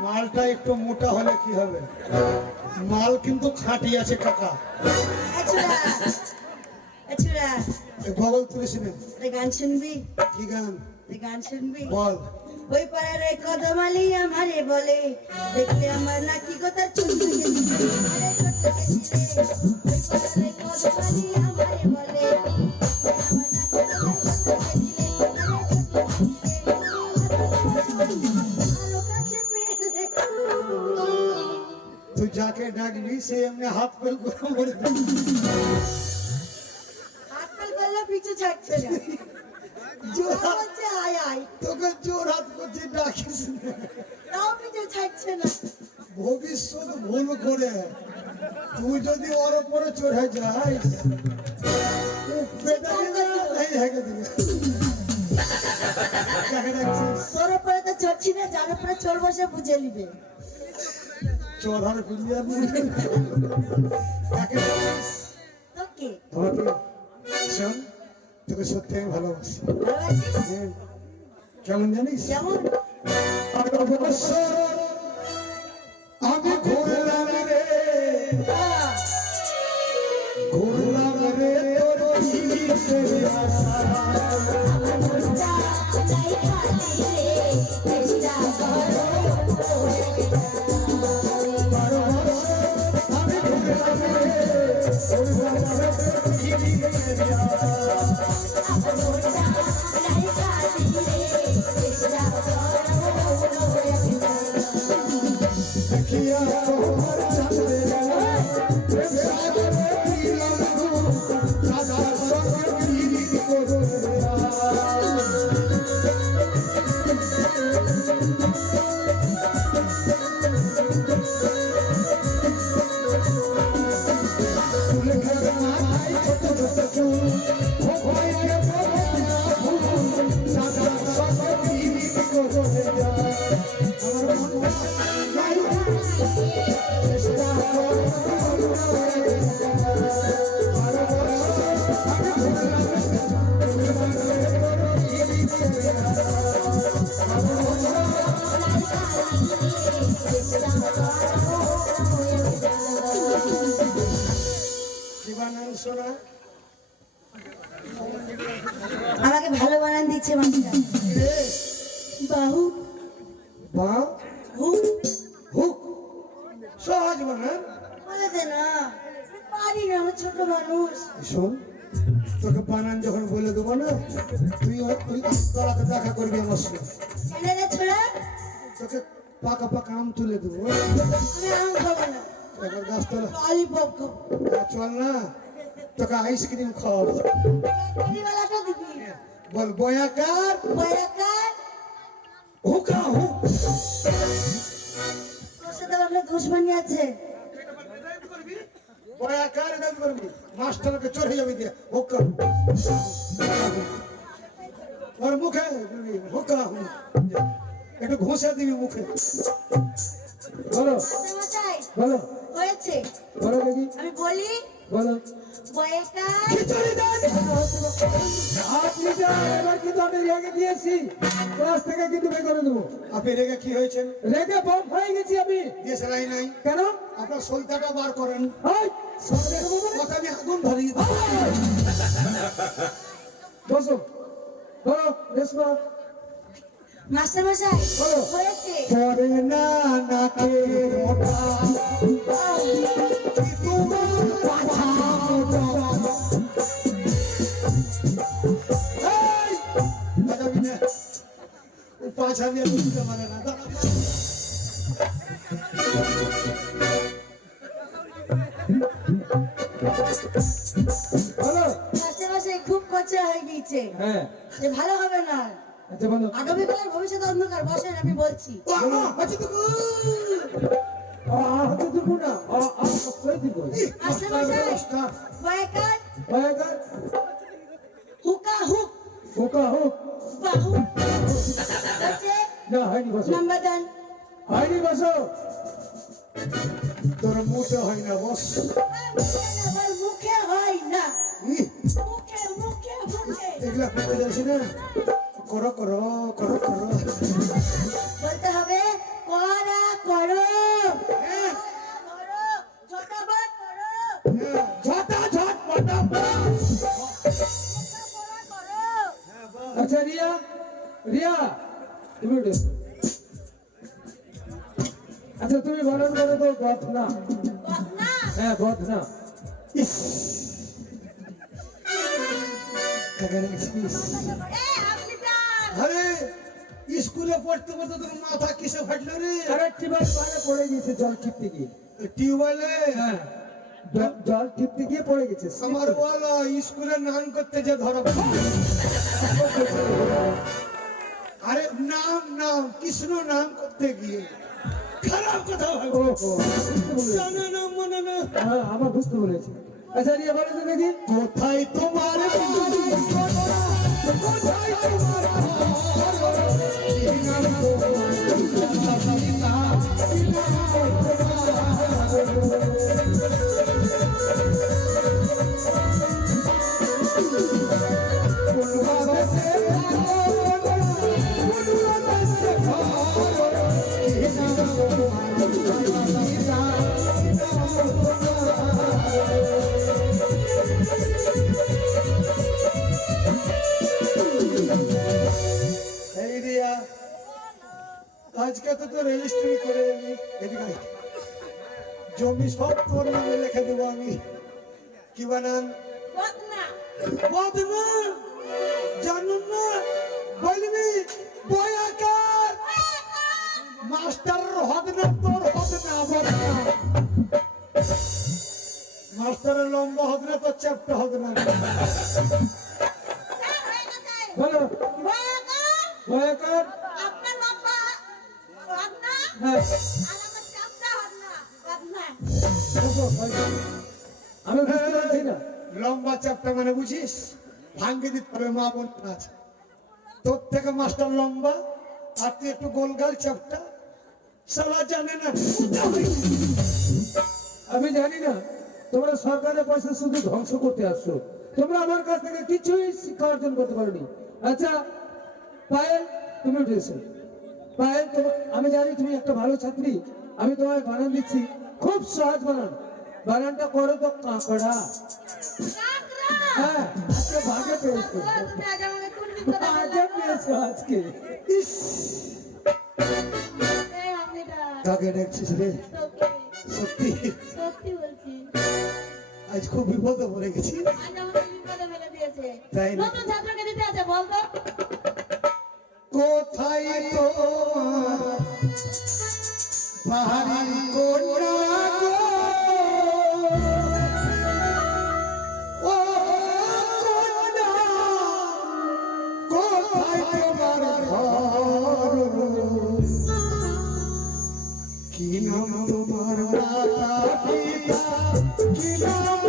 মালটা একটু মোটা হলে কি হবে? মাল কিন্তু খাঁটি আছে কাকা। বগল তুলেছিলেন গান শুনবি? কি গান? গান শুনবি? বল। ওই পাড়ার কদমালি আমারে বলে, দেখলে আমার নাকি কথা চুলকে দিবে। ওই পাড়ার কদমালি আমারে বলে, আমার নাকি কথা চুলকে দিলে। আরো কাছে পেলে তুই যাকে ডাকবি সে এমনি হাত পা গরম করে দেবে। হাত পাল করলে পিছু ছাড়ছে না। জোর হাত- বলছে আয় আয়, তোকে জোর হাত করছে ডাকিস না। তাও পিছু ছাড়ছে না। ভবিষ্যৎ ভুল করে তুই যদি ওর উপরে চড়ে যাস ও পেটাকে নাই হেগে দিবে। কাকে ডাকছিস? তোর উপরে তো চড়ছি না, যার উপরে চড়বো সে বুঝে নিবে। চড়ার প্লেয়ার কাকে ডাকছিস? তোকে তোমাকে শোন, তোকে সত্যি আমি ভালোবাসি। ভালোবাসিস? হ্যাঁ। কেমন জানিস? যেমন আমি ঘুরলাম রে, ঘুরলাম রে তোর পিড়িতে আশা। আমি ঘুরলাম রে, ঘুরলাম রে তোর পিড়িতে আশা। দেখিয়া তোমার চাঁদের প্রেম সাগরে দিলাম ডুব, রাধার সঙ্গে পিড়িত করো রে ফুলের মাথায় ছোট ছোট চুল, ও ভয়ে বলে না ভুল, রাধার সঙ্গে পিড়িত করো রে আমার আমাকে ভালো বানান দিচ্ছে মানুষটা। বাহু হুক হুক সহজ বানান। বলে দে না, পারি না, আমার ছোট মানুষ। শোন, তোকে বানান যখন বলে দেবো না, তুই ওই তলাতে দেখা করবি আমার সঙ্গে। চ্যানেলে ছোড়া, তোকে পাকা পাকা আম তুলে দেবো। আমি আম খাবো না, এবার গাছতলা ললিপপ খাবো। চল না, তোকে আইসক্রিম খাওয়াবো। কারিওয়ালাটা দিবি, বল বয়াকার বয়াকার। হুকা হুক। তোর সাথে আমার দুশ্মনী আছে। বয়াকার দাবি করবি, মাস্টারকে চড়ে যাবি দিয়ে হুকা ওর মুখে বলবি হুকা হুক। একটু ঘষে দিবি মুখে। বলো মাস্টারমশাই, বলো হয়েছে। বলো দেখি, আমি বলি বলো। বয়াকার। খিচুড়ি দেন। আপনি যা এবার কিন্তু আমি রেগে দিয়েছি, ক্লাস থেকে কিন্তু বের করে দেবো। আপনি রেগে কি হয়েছেন? রেগে বম হয়ে গেছি আমি। দেশে রাই নাই কেন? আপনার সলতাটা বার করেন। কথা আমি আগুন ধরিয়ে দেবো। বসো বলো রেশমা। মাস্টারমশাই, বলো। হয়েছে। করে না নাকে মোটা, কি তোমার পাছা মোটা। এই, বাজাবি না। ও পাছা দিয়ে বুঝতে পারে না। দাঁড়া। বলো। মাস্টারমশাই খুব খরচা হয়ে গিয়েছে, হ্যাঁ এ ভালো হবে না। আচ্ছা বলো। আগামীকালের ভবিষ্যৎ অন্ধকার, বসেন আমি বলছি। আচ্ছা তো হচ্ছে দুপুর না সই দিব। মাস্টারমশাই, বয়াকার, বয়াকার হুকা হুক, হুকা হুক। বাহু। হচ্ছে, না হয়নি বসো, নাম্বার দেন। হয়নি বসো। তোর মুখে হয় না বস। আমার মুখে হয় না, ইহ, মুখে মুখে মুখে। এগুলা করতে যাচ্ছি না, করো করো করো করো। তুমি উঠে এসো। আচ্ছা তুমি বানান করে তো গথনা। বদনা হ্যাঁ গথনা। ইস আপনি যান আরে স্কুলে পড়তে পড়তে তোর মাথা কিসে ফাটলো রে? আরে টিউবওয়েল পাড়ে পড়ে গেছে জল টিপতে গিয়ে। টিউবওয়েলে? হ্যাঁ জল টিপতে গিয়ে পড়ে গেছে। আমার বলো স্কুলে নাম করতে যে ধরো। আরে নাম নাম কৃষ্ণ নাম করতে গিয়ে খারাপ কথা ভাবো। জানে না মনে না। হ্যাঁ আমার বুঝতে বলেছি। আচ্ছা নিয়ে বলো তো দেখি কোথায় তোমার বাড়ি? কোথায় তোমার এই রিয়া আজকে তো রেজিস্ট্রি করে এলি এদিকে আয়। জমি সব তোর নামে লিখে দেবো আমি। কি বানান? বদনা বদনা জানুন না বলবি বয়াকার মাস্টার হদনা তোর হদনা বদনা মাস্টারের লম্বা হদনা তো চ্যাপ্টা হদনা। বলো বয়াকার আপনার লম্বা বদনা হ্যাঁ আর আমার চাপটা বদনা বদনা আমি বুঝতে পারছি না। লম্বা চ্যাপ্টা মানে বুঝিস ভাঙ্গে দিতে হবে মা বোন আছে তোর থেকে মাস্টার লম্বা আর তুই একটু গোলগাল চ্যাপ্টা সালা জানে না। আমি জানি না তোমরা সরকারের পয়সা শুধু ধ্বংস করতে আসছো। তোমরা আমার কাছ থেকে কিছুই শিক্ষা অর্জন করতে পারোনি। আচ্ছা পায়েল তুমি উঠে এসো। পায়েল আমি জানি তুমি একটা ভালো ছাত্রী। আমি তোমায় বানান দিচ্ছি খুব সহজ বানান। বানানটা করো তো কাঁকড়া। হ্যাঁ আজকে ভাগে পেয়েছো। তুমি আগে আমাকে কুন্ডি করে ভাগে পেয়েছো আজকে। ইস এই আপনি যান কাকে দেখছিস রে? সত্যি সত্যি বলছি আজ খুব বিপদে পড়ে গেছি। আজ আমাকে বিপদে ফেলে দিয়েছে তাই না? নতুন ছাত্রকে দিতে আছে বলতো কোথায় তোমার পাহাড়ি কন্যা গো? ও কন্যা কোথায় তোমার ঘর? কি নাম তোমার মাতা পিতা? কি নাম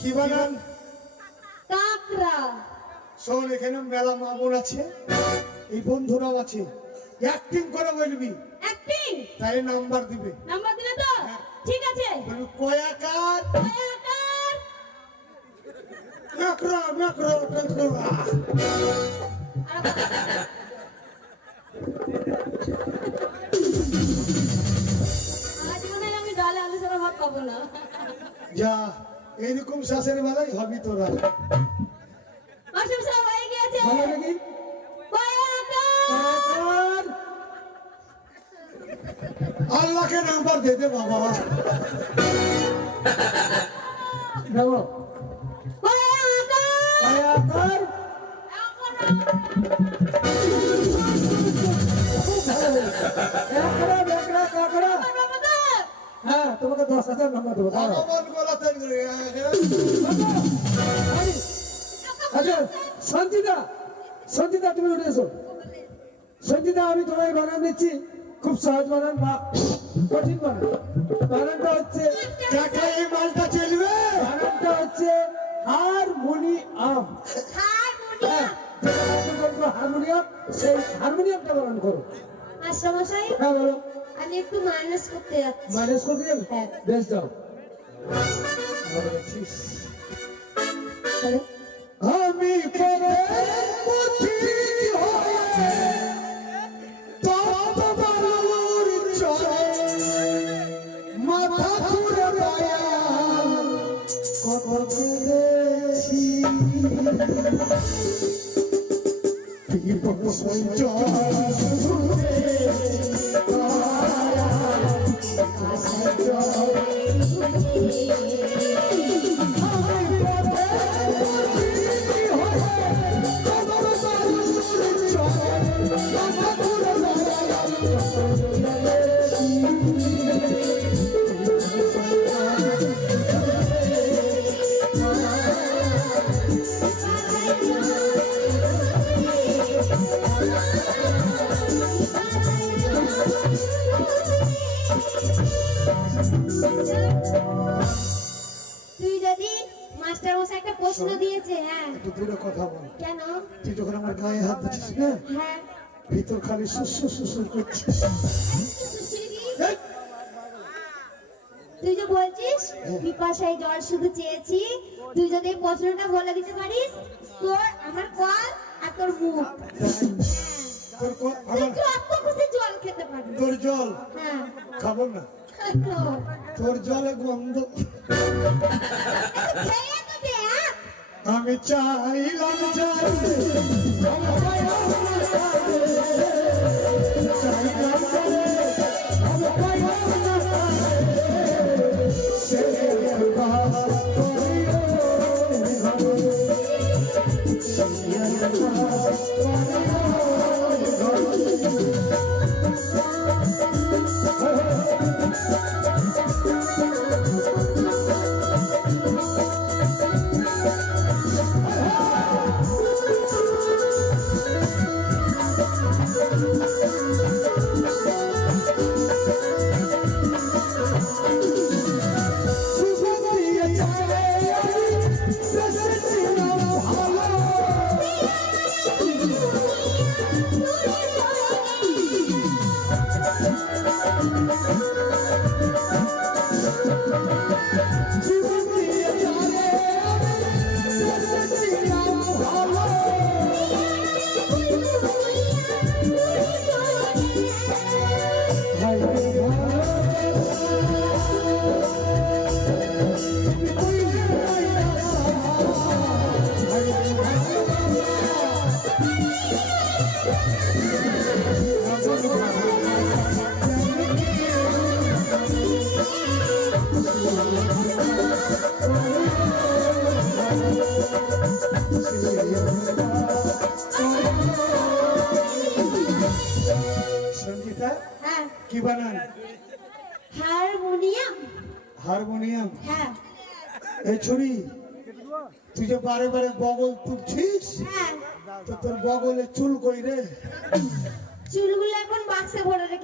কি বানান? কাকড়া শোন এখানে মেলা মা বোন আছে এই বন্ধুরাও আছে অ্যাক্টিং করে বলবি। অ্যাক্টিং তাই নাম্বার দিবে। নাম্বার দিলে তো ঠিক আছে। বলি কয়াকার কয়াকার ম্যাক্রো ম্যাক্রো ম্যাক্রো। আজ মনে হয় আমি ডালে আলু ছাড়া ভাত পাবো না। যা এইরকম শাসের বেলায় হবি তোরা। মাস্টার সাহেব হয়ে গিয়েছে। ভালো নাকি? কয়াকার আল্লাহকে নাম্বার দে দে বাবা। দেখো কয়াকার হ্যাঁ তোমাকে 10,000 নাম্বার দেবো। আচ্ছা সঞ্চিতা, সঞ্চিতা তুমি উঠে এসো। সঞ্চিতা আমি তোমায় বানান দিচ্ছি, খুব সহজ বানান বা কঠিন বানান। বানানটা হচ্ছে এই মালটা চলবে। বানানটা হচ্ছে হারমোনিয়াম। হ্যাঁ, হারমোনিয়াম, সেই হারমোনিয়ামটা বানান করো। মাস্টার মশাই হ্যাঁ বলো। আমি একটু মাইনাস করতে যাচ্ছি। মাইনাস করতে যাবে? হ্যাঁ। বেশ যাও। আমি মাথা ঘুরে কত পেরেছি তুই যদি মাস্টার মশাই একটা প্রশ্ন দিয়েছে। হ্যাঁ একটু দূরে কথা বল। কেন? তুই যখন আমার গায়ে হাত দিচ্ছিস না, হ্যাঁ ভিতর খালি সুসু সুসু করছে। তুই যে বলছিস পিপাসায় জল শুধু চেয়েছি, তুই যদি এই প্রশ্নটা বলে দিতে পারিস তোর আমার কল আর তোর মুখ তোর তুই যত খুশি জল খেতে পারবি। তোর জল হ্যাঁ খাবো না, তোর জলে গন্ধ। খেয়ে তো দেখ। আমি চাইলাম যাই সঙ্গীতা হ্যাঁ কি বানান? হারমোনিয়াম। হারমোনিয়াম। হ্যাঁ এই ছুরি তুই যে বারে বারে বগল তুলছিস, হ্যাঁ তো তোর বগলে চুল কই রে? চুলগুলো এখন বাক্সে ভরে রেখে